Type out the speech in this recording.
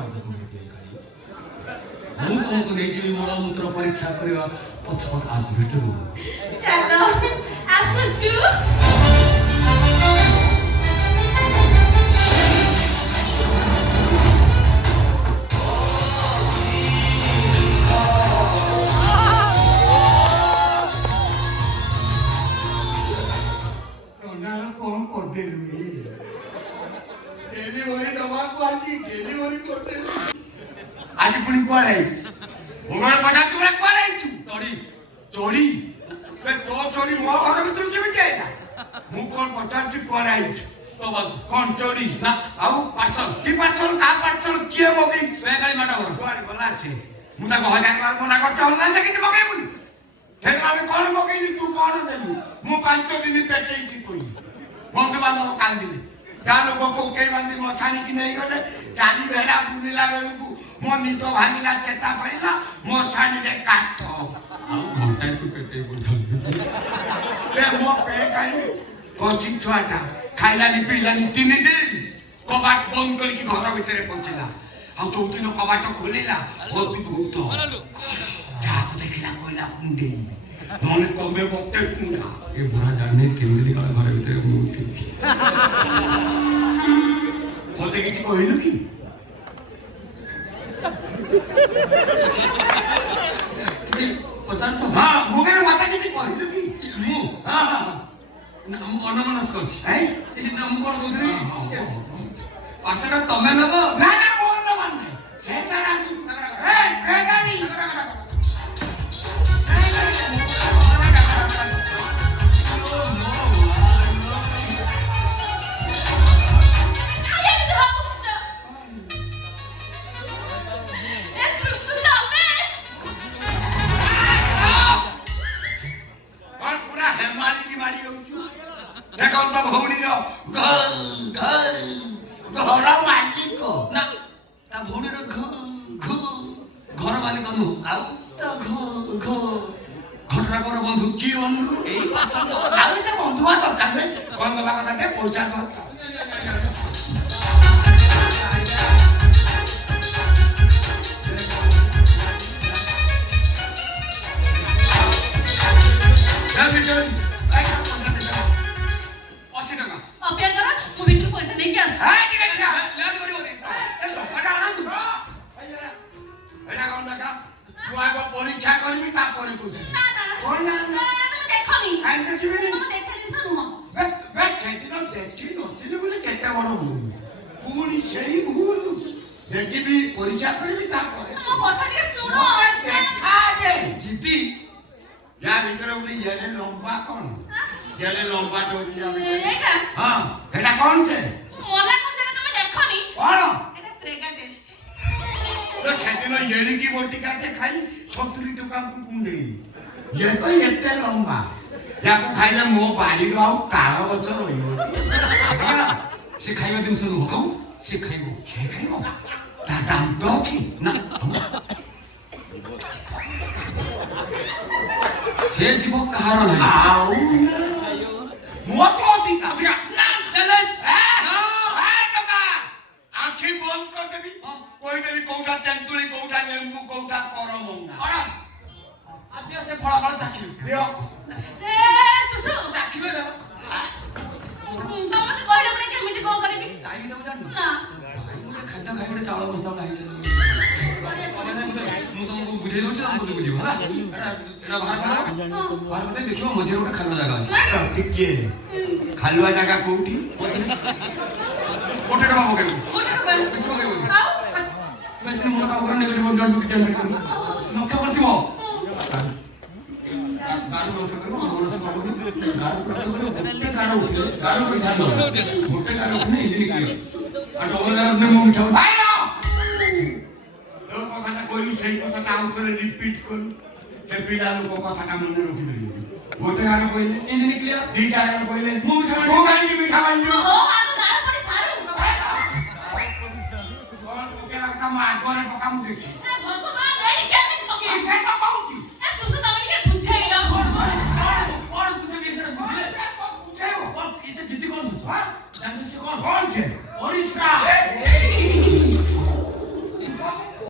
ରାଜକୁ ନେଇଯିବି କାଲି ମୁଁ ତମକୁ ନେଇଯିବି ମଳମୂତ୍ର ପରୀକ୍ଷା କରିବା ପଛ ଭିତରୁ ଚାଲ ଆସୁଛୁ। कौन करते डेलीवरी दवा को आज डेलीवरी करते आज पुणी कुआड़ आई मोबाइल बजा तुमरा कुआड़ आई तू तड़ी चोरी बे तो चोरी मो घर भीतर केमिति आइला मु कोन पचार ती कुआड़ आई तो बाबू कोन चोरी ना आउ पार्सल की पार्सल का पार्सल किए मोगी बेगाड़ी माटा बोल कुआड़ बोला छे मु ता 1000 बार मना कर चल ना लेके मगे मुनी फेर आमे कोन मगे तू कोन देलु मु 5 दिन पेटे की कोई बंधु बांधव कांदिले गाँ लोक को कई बांधी मछाणी की नहीं गले चाली भेड़ा बुलिला बेलू मो निद भांगिला चेता पड़िला मो छाणी रे काट घंटा तू पेटे बुझल बे मो पे काई कोसी छुआटा खाइला नि पीला नि 3 दिन कबाट बंद करके घर भीतर पहुंचला आ तो दिन कबाट खोलिला होती भूत जाको देखिला कोइला कुंडी नोने तबे वक्ते कुंडा ये बुढ़ा जानने 3 दिन काला घर भीतर मुक्ति होते किछि कहिलु की तुझे पचार सौ हां मुगे माता किछि कहिलु की मु हां हां ना अनमनस करछि ए ना मु कोन कहथि पार्सल तमे नबो ना ना बोल न माने से तारा ए बेगाली देखो तो भौणी रो घर घर घर मालिक ना ता भौणी रो घर मालिक नु आउ तो घटना कर बंधु की बंधु एई पासा तो आउ तो बंधु आ दरकार नै कोन दबा कथा ते पैसा दरकार जल्दी जल्दी परीक्षा करबी ता परे कुछ ना ना कोन ना तुम देखनी काई देखिबी तुम देखा जिंस नुह बे छैदिन देखि नथिले बोले केते बड़ भूल पुणी सेही भूल देखिबी परीक्षा करबी ता परे मो कथा के सुनो देखा दे जीती या भीतर उठी येले लंबा कोन येले लंबा टोची एटा हां एटा कोन से मोला कुछ तुम देखनी कोन एटा प्रेगा टेस्ट तो छैदिन येली की बोटी काटे खाई 70 टका को पुंडे ये तो एते लंबा याको खाइले मो बाडी रो आउ काळ गछ रहियो से खाइबा दिन सुनु हो से खाइबो ता दाम तो छी ना से जीव कहार नहीं आउ मो तो दिका ना चले ए टका आखी बंद कर देबी कोई देबी कोउटा तेंतुली कोउटा लेंबू कोउटा करमंगा अरे आद्य से फळा फळा चाखी दियो ए सुसु चाखिबे ना तुम मते कहले पड़े केमिति कोन करबी ताई भी तो जान ना खाद्य खाइ गोटे चावल बस्ता नाही मु तुमको बुझे दउछ तुम तो बुझियो हला एटा बाहर करा बाहर करते देखियो मझे गोटे खाद्य जगह अछि टिके खालुआ जगह कोउटी पोटेटो बाबू के फोटो कर बिस्को के आउ मेसिन मुना काम करने के लिए डॉट किचन में नक्का करथिबो गारो नक्का करो हमर से बाबू गारो नक्का करो गोटे गारो उठले गारो को ध्यान दो गोटे गारो उठने इंजिन क्लियर आ डबल गारो अपने मुंह उठाओ आयो लोक कथा कोइलु सेही कथा आउ थरे रिपीट करू से पिला लोक कथा मन रखि गोटे गारो कोइले इंजिन क्लियर दीटा गारो कोइले मुंह उठाओ को गाई मिठा बांधी ओ आम गार पड़े सारू कौन पोके लगता मार गोरे पोका मु देखी भगवान नहीं केमिति पके से तो